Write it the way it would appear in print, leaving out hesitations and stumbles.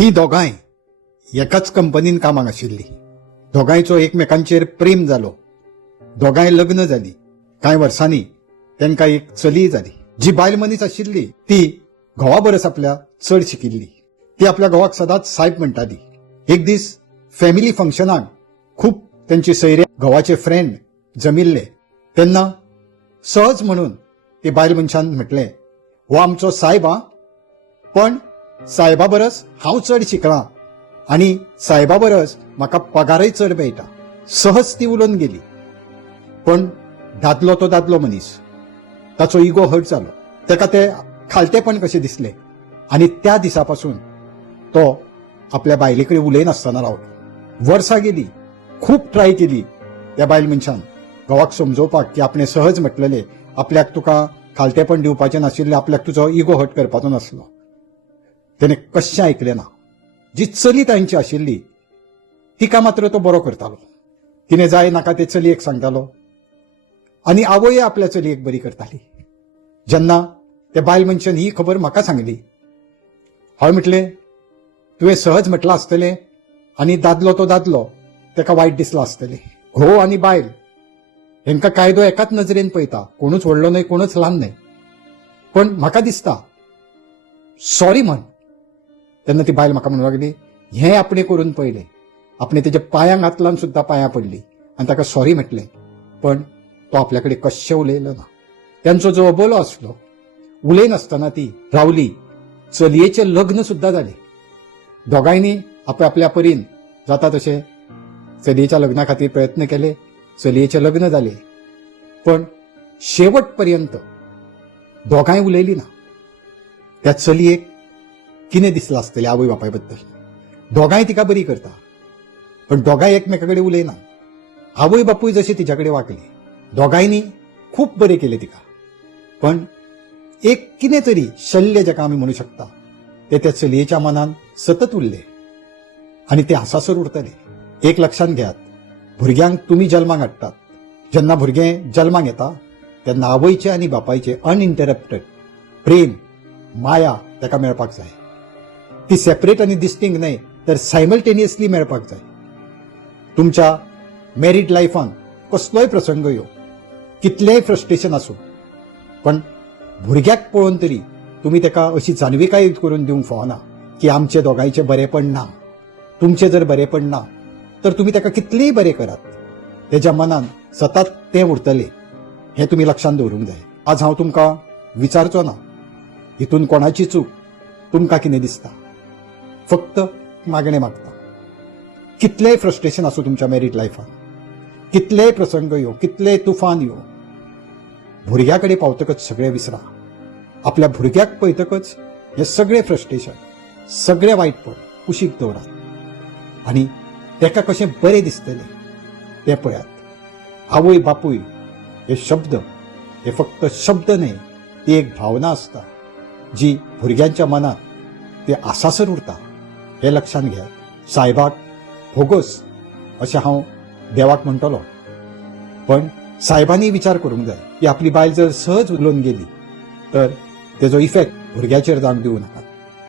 ती दोगांय एकाच कंपनीन कामाक आशिल्ली. दोगांयचो एकमेकांचेर प्रेम जालो. दोगांय लग्न जाली. कांय वर्सांनी तांकां एक चली जाली. जी बायल मनीस आशिल्ली ती घोवा परस आपल्या चड शिकिल्ली. ती आपल्या घोवाक सदांच साहेब म्हणटाली. एक दीस फॅमिली फंक्शनाक खूब तांची सयरे घोवाचे फ्रेंड जमिल्ले तेन्ना सहज म्हणून ते बायल मनशान म्हटलें, हो आमचो साहेब हा, पण साहेबा परस हांव चड शिकलां आनी साहेबा परस म्हाका पगारय चड मेळटा. सहज ती उलोवन गेली. पण दादलो तो दादलो मनीस, ताचो इगो हर्ट जालो. ताका ते खालतेपण कशें दिसलें आनी त्या दिसा पासून तो आपल्या बायले कडेन उलयनासतना रावलो. वर्सां गेली. खूब ट्राय केली त्या बायल मनशान घोवाक समजोवपाक की आपणें सहज म्हटलेलें, आपल्याक तुका खालतेपण दिवपाचें नाशिल्लें, आपल्याक तुजो इगो हर्ट करपाचो नासलो. तेणें कशें आयकलें ना. जी चली तांची आशिल्ली तिका मात्र तो बरो करतालो. तिणें जाय नाका ते चलयेक सांगतालो आनी आवय आपल्या चलयेक बरी करताली. जेन्ना त्या बायल मनशान ही खबर म्हाका सांगली, हांवें म्हटलें तुवें सहज म्हटलां आसतलें आनी दादलो तो दादलो ताका वायट दिसलां आसतलें. घोव आनी बायल हेंकां कायदो एकाच नजरेन पळयता. कोणूच व्हडलो न्हय, कोणूच ल्हान न्हय. पण म्हाका दिसता सॉरी म्हण. तेन्ना ती बायल म्हाका म्हणूंक लागली, हें आपणें करून पळयलें. आपणें तेज्या पांयांक हात लावन सुद्दां पांयां पडली आनी ताका सॉरी म्हटलें. पण तो आपल्या कडेन कशें उलयलो ना. तांचो जो अबोलो आसलो, उलयनासतना ती रावली. चलयेचें लग्न सुद्दां जालें. दोगांयनी आपल्या परीन जाता तशें चलयेच्या लग्ना खातीर प्रयत्न केले. चलयेचें लग्न जालें. पण शेवट पर्यंत दोगांय उलयली ना. त्या चलयेक कितें दिसलां आसतलें आवय बापाय बद्दल. दोगांय तिका बरी करता, पण दोगांय एकमेका कडेन उलयना. आवय बापूय जशें तिच्या कडेन वागले. दोगांयनी खूब बरें केलें तिका. पण एक कितें तरी शल्य जाका आमी म्हणूं शकता ते त्या चलयेच्या मनान सतत उरलें आनी ते हांसासर उरतले. एक लक्षांत घेयात, भुरग्यांक तुमी जल्माक हाडटात. जेन्ना भुरगें जल्माक येता तेन्ना आवयचें आनी बापायचें अनइंटरप्टेड प्रेम माया ताका मेळपाक जाय. ती सेपरेट आनी डिस्टिंक्ट न्हय तर सायमल्टेनियसली मेळपाक जाय. तुमच्या मॅरीड लायफान कसलोय प्रसंग येवं, कितलेंय फ्रस्ट्रेशन आसूं, पण भुरग्याक पळोवन तरी तुमी ताका अशी जाणविकाय करून दिवंक फावना की आमचे दोगांयचें बरेपण ना. तुमचें जर बरेपण ना तर तुमी ताका कितलेंय बरें करात, तेज्या मनान सतत तें उरतलें. हें तुमी लक्षांत दवरूंक जाय. आज हांव तुमकां विचारचो ना हितून कोणाची चूक, तुमकां कितें दिसता. फक्त मागणें मागता. कितलेंय फ्रस्ट्रेशन आसूं तुमच्या मॅरीड लायफान, कितलेय प्रसंग येवं, कितलेय तुफान येवं, भुरग्या कडेन पावतकच सगळें विसरा. आपल्या भुरग्याक पळयतकच हें सगळें फ्रस्ट्रेशन, सगळें वायटपण कुशीक दवरात आनी ताका कशें बरें दिसतलें तें पळयात. आवय बापूय हे शब्द हे फक्त शब्द न्हय, ती एक भावना आसता जी भुरग्यांच्या मनात ते आसासर उरता. हें लक्षांत घेयात. साहेबाक भोगोस अशें हांव देवाक म्हणटलो, पण साहेबांनी विचार करूंक जाय की आपली बायल जर सहज उलोवन गेली तर तेजो इफेक्ट भुरग्याचेर जावंक दिवं नाका.